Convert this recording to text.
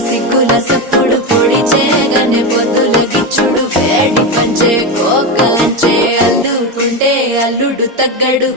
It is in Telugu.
సిగ్గుల సప్పుడు పొడి చేయగానే పొద్దుల గిచ్చుడు వేడి పంచే కోకలంచే అల్లుకుంటే అల్లుడు తగ్గడు.